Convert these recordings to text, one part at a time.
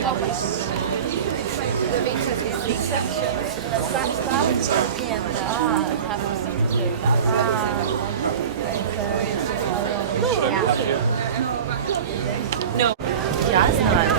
No. Я знаю.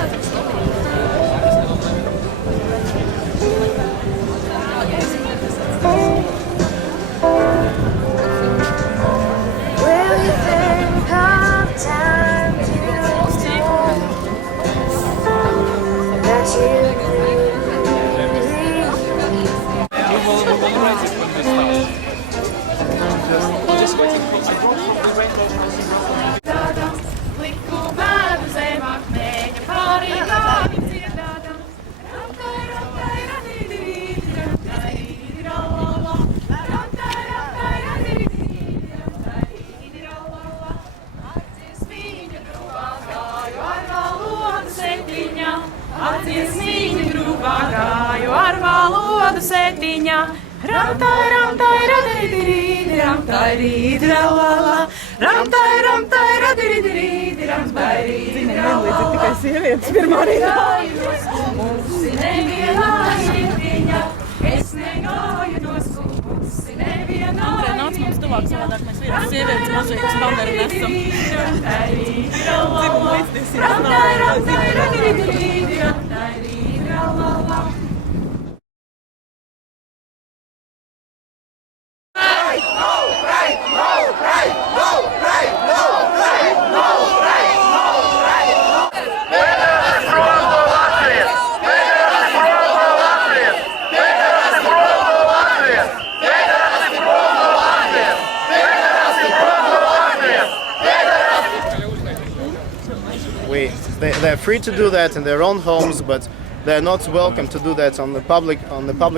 They're free to do that in their own homes, but they're not welcome to do that on the public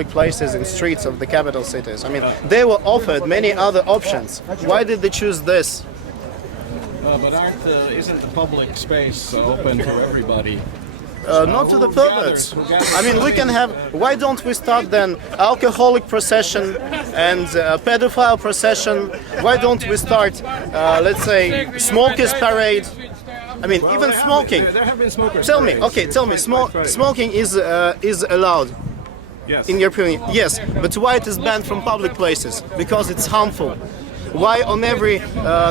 places and streets of the capital cities. I mean, they were offered many other options. Why did they choose this? But isn't the public space open for everybody? Not to the perverts. I mean, we can have. Why don't we start then alcoholic procession and pedophile procession? Why don't we start, let's say, smokers parade? I mean, even smoking. There have been smokers. Tell me, smoking is allowed. Yes. In your opinion, yes. But why it is banned from public places? Because it's harmful. Why on every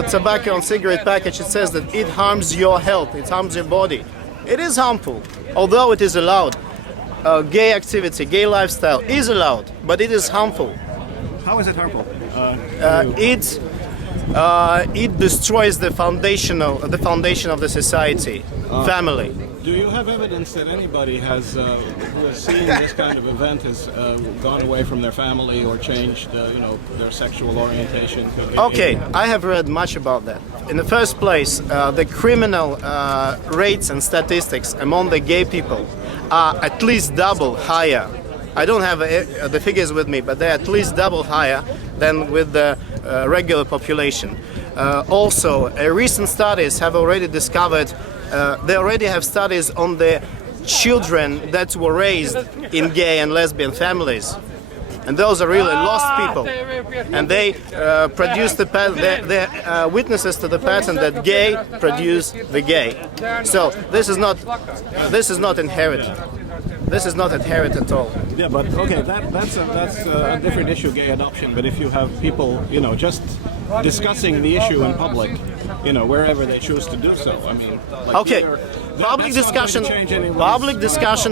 tobacco and cigarette package it says that it harms your health, it harms your body? It is harmful, although it is allowed. Gay activity, gay lifestyle is allowed, but it is harmful. How is it harmful? It destroys the foundation of the society, family. Do you have evidence that anybody who has seen this kind of event has gone away from their family or changed, their sexual orientation? Okay, I have read much about that. In the first place, the criminal rates and statistics among the gay people are at least double higher. I don't have the figures with me, but they're at least double higher than with the regular population. Also, recent studies have already discovered, they already have studies on the children that were raised in gay and lesbian families. And those are really lost people. And they produce the pattern, they're witnesses to the pattern that gay produce the gay. So this is not inherited. This is not inherent at all. Yeah, but okay, that's a different issue, gay adoption. But if you have people, just discussing the issue in public, wherever they choose to do so, I mean. Like okay, public discussion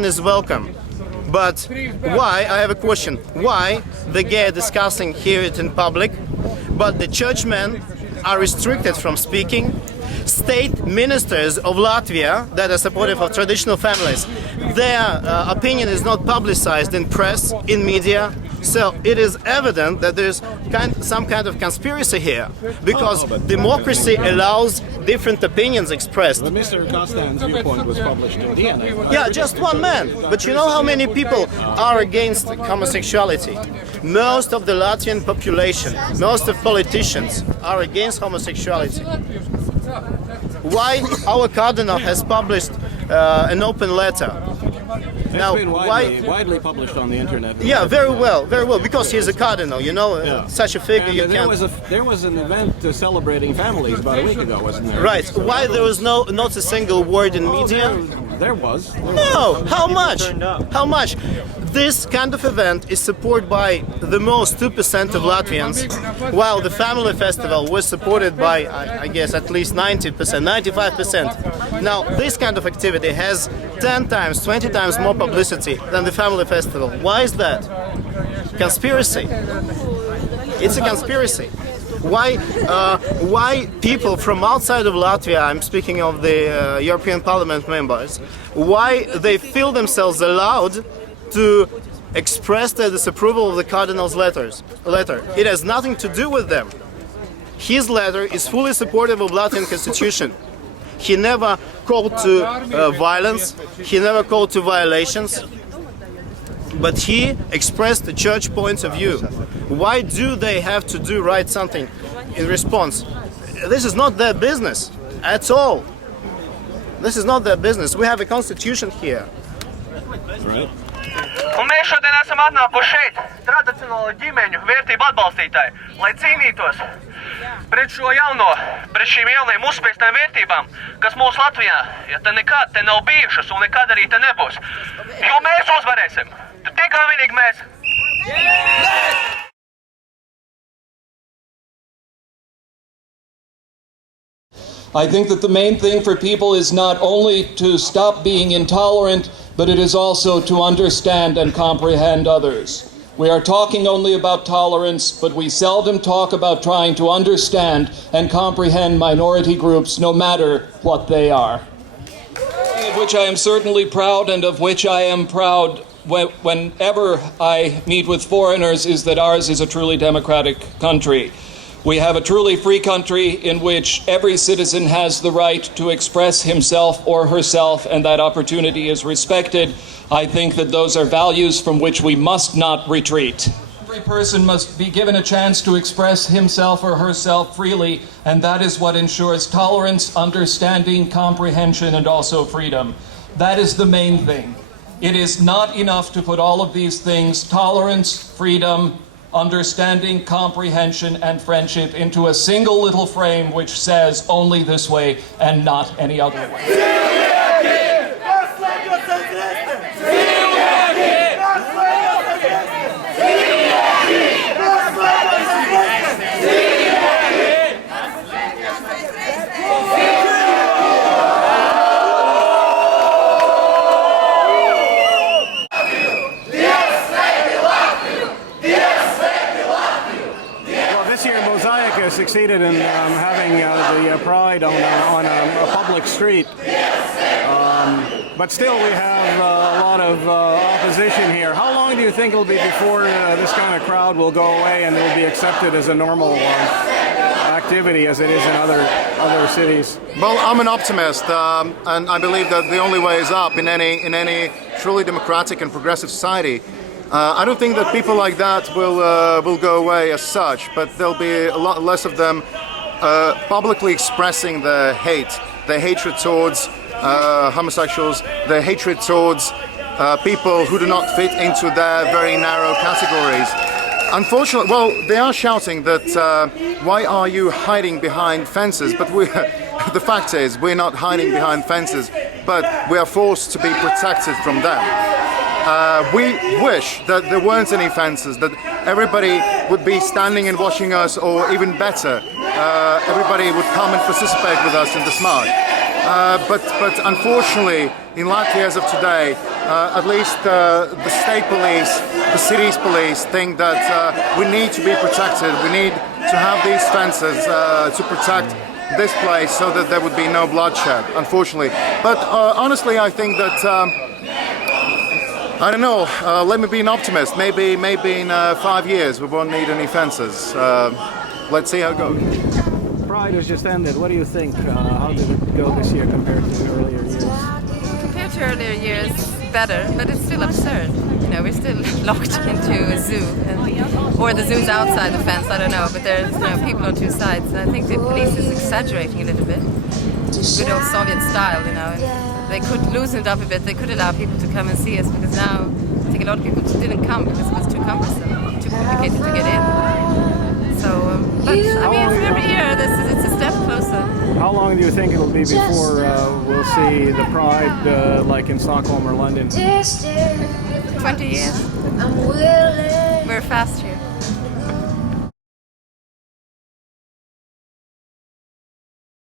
is welcome. But why? I have a question. Why the gay are discussing here it in public, but the churchmen are restricted from speaking? State ministers of Latvia that are supportive of traditional families, their opinion is not publicized in press, in media. So it is evident that there's some kind of conspiracy here, because democracy allows different opinions expressed. But Mr. Kostan's viewpoint was published in DNA. Yeah, just one man. But you know how many people are against homosexuality? Most of the Latvian population, most of politicians are against homosexuality. Why our cardinal has published an open letter? Now, been widely published on the internet. Yeah, very well, because he's a cardinal, such a figure and you there can't... There was an event celebrating families about a week ago, wasn't there? Right. Why there was not a single word in media? There was. No, how much? How much? This kind of event is supported by the most 2% of Latvians, while the family festival was supported by, I guess, at least 90%, 95%. Now, this kind of activity has 10 times, 20 times more publicity than the family festival. Why is that? Conspiracy. It's a conspiracy. Why people from outside of Latvia, I'm speaking of the European Parliament members, why they feel themselves allowed to express their disapproval of the Cardinal's letter. It has nothing to do with them. His letter is fully supportive of Latvian constitution. He never called to violence, he never called to violations, but he expressed the church points of view. Why do they have to write something in response? This is not their business at all. This is not their business. We have a constitution here. Right. Un mēs šodien esam atnākuši šeit, tradicionālo ģimeņu vērtību atbalstītāji, lai cīnītos pret šīm jaunajām uzspiestām vērtībām, kas mūsu Latvijā, ja te nekad te nav bijušas un nekad arī te nebūs. Jo mēs uzvarēsim. Tikai vienīgi mēs. I think that the main thing for people is not only to stop being intolerant, but it is also to understand and comprehend others. We are talking only about tolerance, but we seldom talk about trying to understand and comprehend minority groups, no matter what they are. Of which I am certainly proud, and of which I am proud whenever I meet with foreigners, is that ours is a truly democratic country. We have a truly free country in which every citizen has the right to express himself or herself, and that opportunity is respected. I think that those are values from which we must not retreat. Every person must be given a chance to express himself or herself freely, and that is what ensures tolerance, understanding, comprehension, and also freedom. That is the main thing. It is not enough to put all of these things, tolerance, freedom, understanding, comprehension, and friendship, into a single little frame which says only this way and not any other way. Mosaika succeeded in having the pride on a public street. But still we have a lot of opposition here. How long do you think it'll be before this kind of crowd will go away and it will be accepted as a normal activity as it is in other cities? Well, I'm an optimist, and I believe that the only way is up in any truly democratic and progressive society. I don't think that people like that will go away as such, but there'll be a lot less of them publicly expressing their hatred towards homosexuals, their hatred towards people who do not fit into their very narrow categories. Unfortunately, well, they are shouting that why are you hiding behind fences? But the fact is, we're not hiding behind fences, but we are forced to be protected from them. We wish that there weren't any fences, that everybody would be standing and watching us, or even better, everybody would come and participate with us in this march. But unfortunately, in Latvia as of today, at least the state police, the city's police think that we need to be protected. We need to have these fences to protect this place so that there would be no bloodshed, unfortunately. But honestly, I think that I don't know, let me be an optimist. Maybe in 5 years we won't need any fences. Let's see how it goes. Pride has just ended. What do you think? How did it go this year compared to earlier years? Compared to earlier years, better, but it's still absurd. You know, we're still locked into a zoo, or the zoo's outside the fence, I don't know, but there's people on two sides. And I think the police is exaggerating a little bit. Good old Soviet style, you know. And they could loosen it up a bit. They could allow people to come and see us, because now I think a lot of people didn't come because it was too cumbersome, too complicated to get in. So, but I mean, every year it's a step closer. How long do you think it'll be before we'll see the Pride like in Stockholm or London? 20 years. We're fast here.